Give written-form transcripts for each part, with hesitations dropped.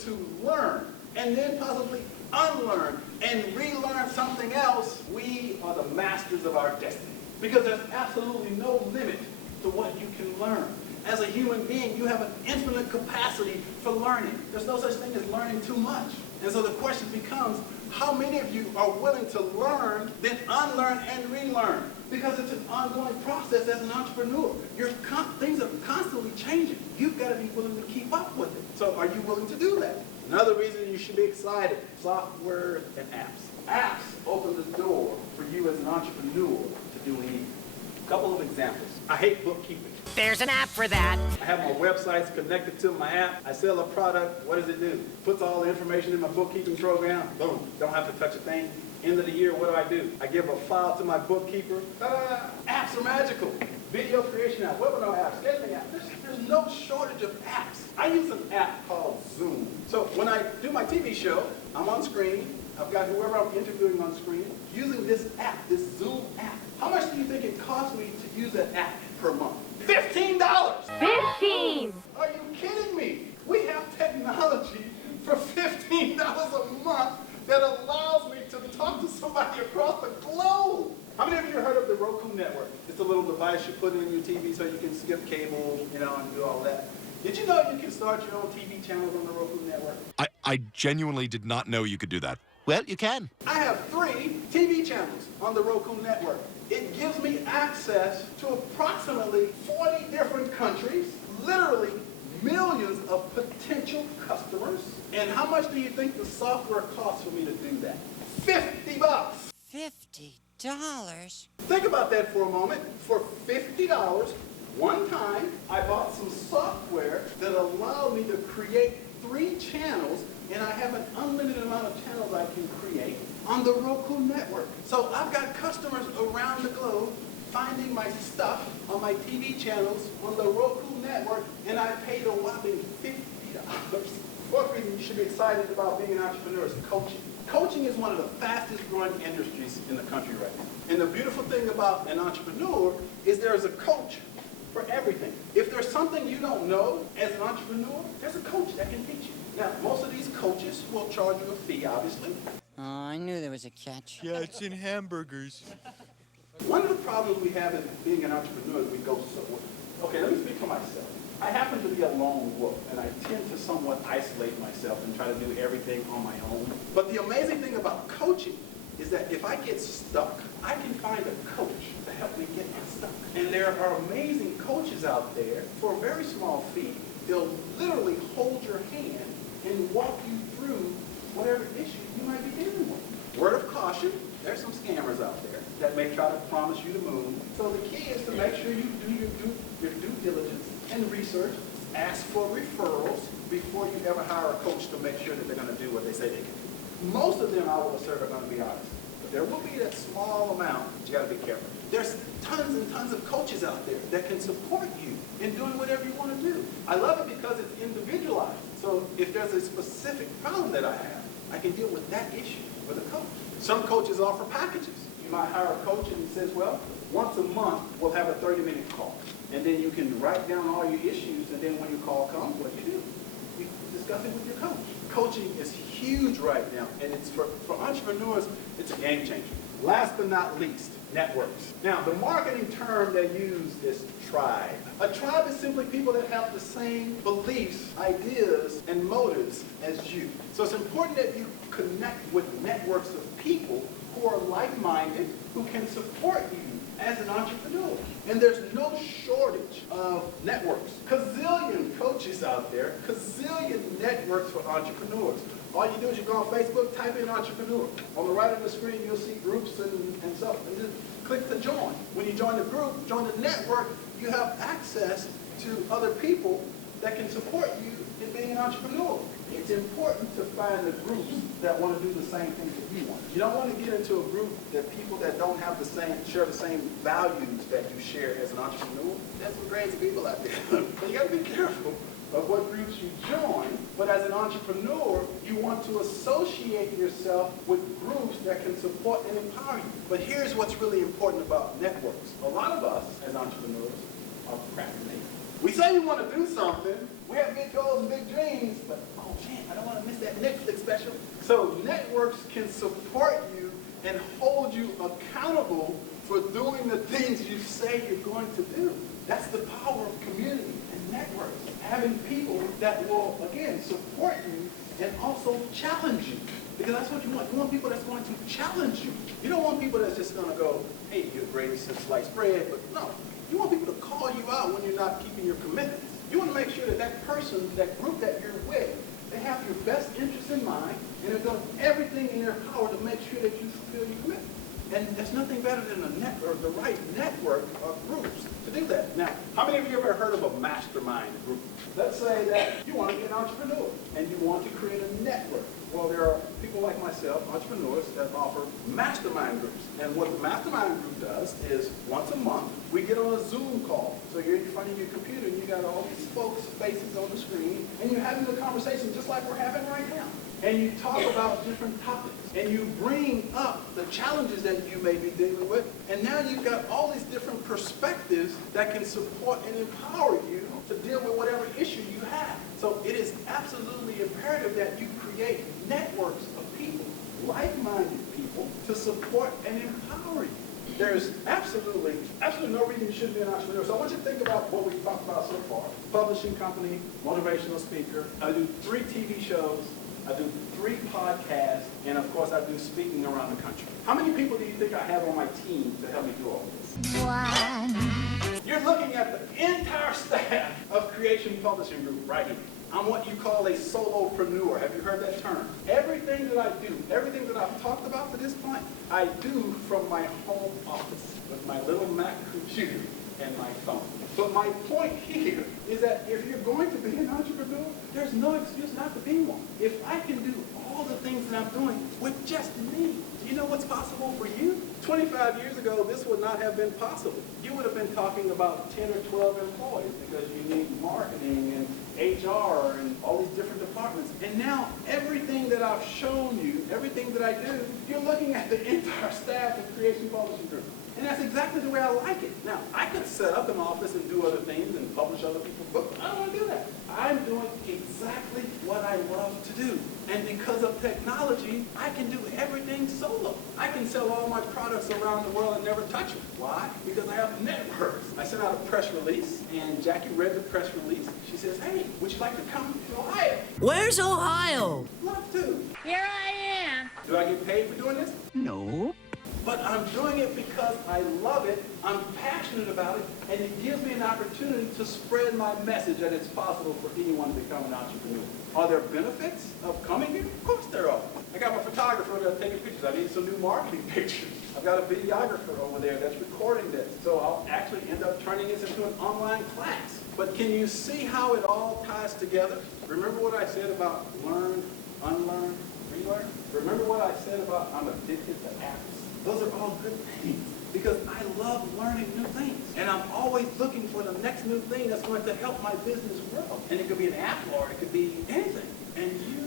to learn and then possibly unlearn and relearn something else, we are the masters of our destiny. Because there's absolutely no limit to what you can learn. As a human being, you have an infinite capacity for learning. There's no such thing as learning too much. And so the question becomes, how many of you are willing to learn, then unlearn and relearn? Because it's an ongoing process as an entrepreneur. Things are constantly changing. You've got to be willing to keep up with it. So are you willing to do that? Another reason you should be excited, software and apps. Apps open the door for you as an entrepreneur to do anything. A couple of examples. I hate bookkeeping. There's an app for that. I have my websites connected to my app. I sell a product. What does it do? Puts all the information in my bookkeeping program. Boom. Don't have to touch a thing. End of the year, what do? I give a file to my bookkeeper. Ta-da! Apps are magical. Video creation app, webinar apps, scheduling apps. There's no shortage of apps. I use an app called Zoom. So when I do my TV show, I'm on screen. I've got whoever I'm interviewing on screen using this app, this Zoom app. How much do you think it costs me to use that app per month? $15! 15! Are you kidding me? We have technology for $15 a month that allows me to talk to somebody across the globe. How many of you heard of the Roku network? It's a little device you put in your TV so you can skip cable, and do all that. Did you know you can start your own TV channels on the Roku network? I genuinely did not know you could do that. Well, you can. I have 3 TV channels on the Roku network. It gives me access to approximately 40 different countries, literally millions of potential customers. And how much do you think the software costs for me to do that? $50. $50? Think about that for a moment. For $50, one time, I bought some software that allowed me to create 3 channels, and I have an unlimited amount of channels I can create on the Roku network. So I've got customers around the globe finding my stuff on my TV channels on the Roku network, and I paid a whopping $50. Fourth reason you should be excited about being an entrepreneur is coaching. Coaching is one of the fastest growing industries in the country right now. And the beautiful thing about an entrepreneur is there's a coach for everything. If there's something you don't know as an entrepreneur, there's a coach that can teach you. Now, most of these coaches will charge you a fee, obviously. Oh, I knew there was a catch. Yeah, it's in hamburgers. One of the problems we have in being an entrepreneur is we go so, okay, let me speak for myself. I happen to be a lone wolf, and I tend to somewhat isolate myself and try to do everything on my own. But the amazing thing about coaching is that if I get stuck, I can find a coach to help me get unstuck. And there are amazing coaches out there for a very small fee. They'll literally hold your hand and walk you through whatever issue you might be dealing with. Word of caution, there's some scammers out there that may try to promise you the moon. So the key is to make sure you do your due diligence and research. Ask for referrals before you ever hire a coach to make sure that they're going to do what they say they can do. Most of them, I will assert, are going to be honest. But there will be that small amount, but you got to be careful. There's tons and tons of coaches out there that can support you in doing whatever you want to do. I love it because it's individualized. So if there's a specific problem that I have, I can deal with that issue with a coach. Some coaches offer packages. You might hire a coach and he says, well, once a month, we'll have a 30-minute call. And then you can write down all your issues, and then when your call comes, what do? You discuss it with your coach. Coaching is huge right now, and it's for entrepreneurs, it's a game changer. Last but not least, networks. Now, the marketing term they use is tribe. A tribe is simply people that have the same beliefs, ideas, and motives as you. So it's important that you connect with networks of people who are like-minded, who can support you as an entrepreneur. And there's no shortage of networks. Gazillion coaches out there, gazillion networks for entrepreneurs. All you do is you go on Facebook, type in entrepreneur. On the right of the screen, you'll see groups and stuff. And just click to join. When you join the group, join the network, you have access to other people that can support you in being an entrepreneur. It's important to find the groups that want to do the same thing that you want. You don't want to get into a group that people that don't have share the same values that you share as an entrepreneur. There's some crazy people out there. But you got to be careful of what groups you join. But as an entrepreneur, you want to associate yourself with groups that can support and empower you. But here's what's really important about networks. A lot of us as entrepreneurs are procrastinators. We say we want to do something, we have big goals and big dreams, but oh man, I don't want that Netflix special? So networks can support you and hold you accountable for doing the things you say you're going to do. That's the power of community and networks. Having people that will, again, support you and also challenge you. Because that's what you want. You want people that's going to challenge you. You don't want people that's just going to go, hey, you're great since sliced bread. But no, you want people to call you out when you're not keeping your commitments. You want to make sure that that person, that group that you're with, they have your best interests in mind, and they're doing everything in their power to make sure that you fulfill your commitment. And there's nothing better than a network, the right network of groups to do that. Now, how many of you have ever heard of a mastermind group? Let's say that you want to be an entrepreneur and you want to create a network. Well, there are people like myself, entrepreneurs, that offer mastermind groups. And what the mastermind group does is once a month, we get on a Zoom call. So you're in front of your computer and you got all these folks' faces on the screen, and you're having a conversation just like we're having right now. And you talk about different topics, and you bring up the challenges that you may be dealing with, and now you've got all these different perspectives that can support and empower you to deal with whatever issue you have. So it is absolutely imperative that you create networks of people, like-minded people, to support and empower you. There's absolutely no reason you shouldn't be an entrepreneur. So I want you to think about what we've talked about so far. Publishing company, motivational speaker. I do 3 TV shows. I do 3 podcasts, and of course I do speaking around the country. How many people do you think I have on my team to help me do all this? 1. You're looking at the entire staff of Creation Publishing Group right here. I'm what you call a solopreneur. Have you heard that term? Everything that I do, everything that I've talked about to this point, I do from my home office with my little Mac computer and my phone. But my point here is that if you're going to be an entrepreneur, there's no excuse not to be one. If I can do all the things that I'm doing with just me, do you know what's possible for you? 25 years ago, this would not have been possible. You would have been talking about 10 or 12 employees because you need marketing and HR and all these different departments. And now everything that I've shown you, everything that I do, you're looking at the entire staff of Creation Publishing Group. And that's exactly the way I like it. Now, I could set up an office and do other things and publish other people's books. I don't want to do that. I'm doing exactly what I love to do. And because of technology, I can do everything solo. I can sell all my products around the world and never touch them. Why? Because I have networks. I sent out a press release, and Jackie read the press release. She says, hey, would you like to come to Ohio? Where's Ohio? Love to. Here I am. Do I get paid for doing this? No. But I'm doing it because I love it, I'm passionate about it, and it gives me an opportunity to spread my message that it's possible for anyone to become an entrepreneur. Are there benefits of coming here? Of course there are. I got my photographer that's taking pictures. I need some new marketing pictures. I've got a videographer over there that's recording this. So I'll actually end up turning this into an online class. But can you see how it all ties together? Remember what I said about learn, unlearn, relearn? Remember what I said about I'm addicted to apps? Those are all good things because I love learning new things. And I'm always looking for the next new thing that's going to help my business grow. And it could be an app or it could be anything. And you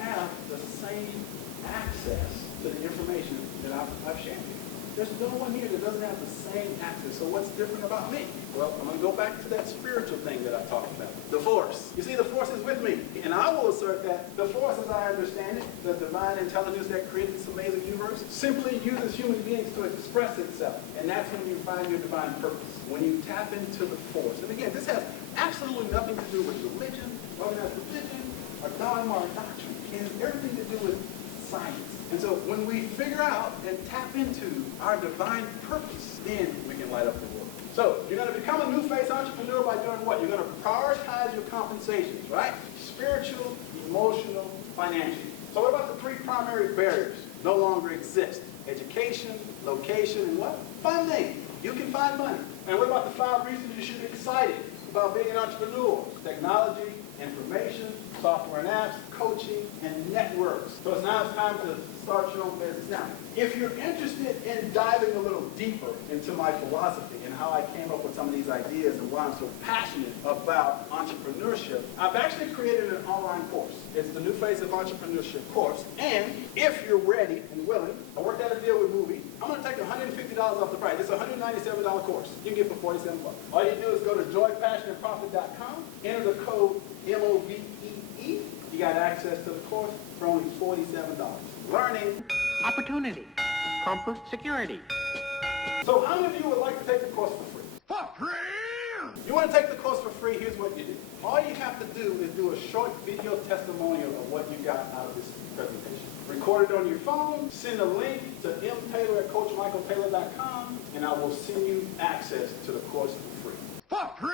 have the same access to the information that I've shared with you. There's no one here that doesn't have the same access. So what's different about me? Well, I'm going to go back to that spiritual thing that I talked about. The force. You see, the force is with me. And I will assert that the force, as I understand it, the divine intelligence that created this amazing universe, simply uses human beings to express itself. And that's when you find your divine purpose. When you tap into the force. And again, this has absolutely nothing to do with religion, organized religion, or dogma or doctrine. It has everything to do with science. And so when we figure out and tap into our divine purpose, then we can light up the world. So you're going to become a new face entrepreneur by doing what? You're going to prioritize your compensations, right? Spiritual, emotional, financial. So what about the 3 primary barriers? No longer exist. Education, location, and what? Funding. You can find money. And what about the 5 reasons you should be excited about being an entrepreneur? Technology, information, software and apps, coaching, and networks. So it's time to start your own business. Now, if you're interested in diving a little deeper into my philosophy and how I came up with some of these ideas and why I'm so passionate about entrepreneurship, I've actually created an online course. It's the New Face of Entrepreneurship course. And if you're ready and willing, I worked out a deal with MOVEE. I'm going to take $150 off the price. It's a $197 course. You can get it for $47. All you do is go to joypassionandprofit.com, enter the code MOVEE. You got access to the course for only $47. Learning. Opportunity, comfort, security. So how many of you would like to take the course for free? For free! You want to take the course for free, here's what you do. All you have to do is do a short video testimonial of what you got out of this presentation. Record it on your phone, send a link to mtaylor@coachmichaeltaylor.com, and I will send you access to the course for free. For free!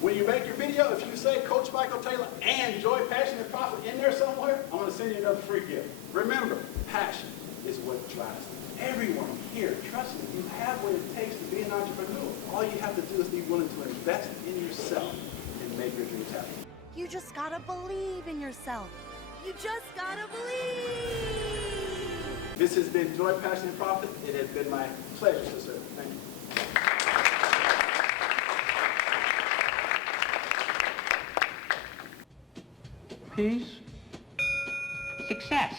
When you make your video, if you say Coach Michael Taylor and Joy, Passion, and Profit in there somewhere, I'm going to send you another free gift. Remember, passion is what drives me. Everyone here, trust me, you have what it takes to be an entrepreneur. All you have to do is be willing to invest in yourself and make your dreams happen. You just gotta believe in yourself. You just gotta believe. This has been Joy, Passion, and Profit. It has been my pleasure to serve. Thank you. Peace, success,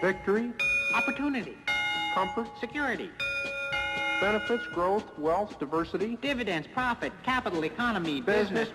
victory, opportunity, comfort, security, benefits, growth, wealth, diversity, dividends, profit, capital, economy, business.